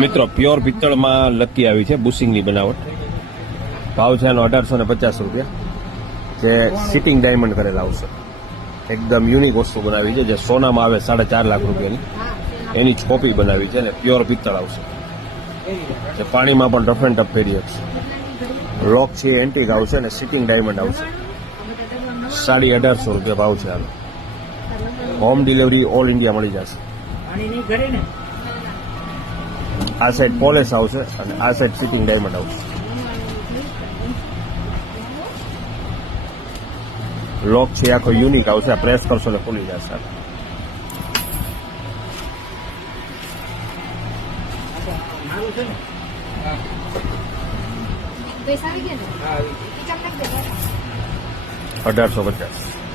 મિત્રો pure પિત્તળમાં lucky આવી છે, બુશિંગની બનાવટ. ભાવ છે એનો 1850 રૂપિયા. જે સિટિંગ ડાયમંડ કરેલા આવશે. એકદમ યુનિક વસ્તુ બનાવી છે, જે સોનામાં આવે 4.5 લાખ રૂપિયાની એની જ કોપી બનાવી છે, અને પ્યોર પિત્તળ આવશે. જે પાણીમાં પણ રફ એન્ડ ટફ ફેરી શકશે. લોક છે એન્ટિક આવશે અને સિટિંગ ડાયમંડ આવશે. 1850 રૂપિયા ભાવ છે આનો. હોમ ડિલિવરી ઓલ ઇન્ડિયા મળી જશે. આ સાઈડ પોલેસ આવશે અને આ સાઈડ સિટિંગ ડાયમંડ આવશે. લોક છે આખો યુનિક આવશે. આ પ્રેસ કરશો એટલે ખુલી જશે. $1850.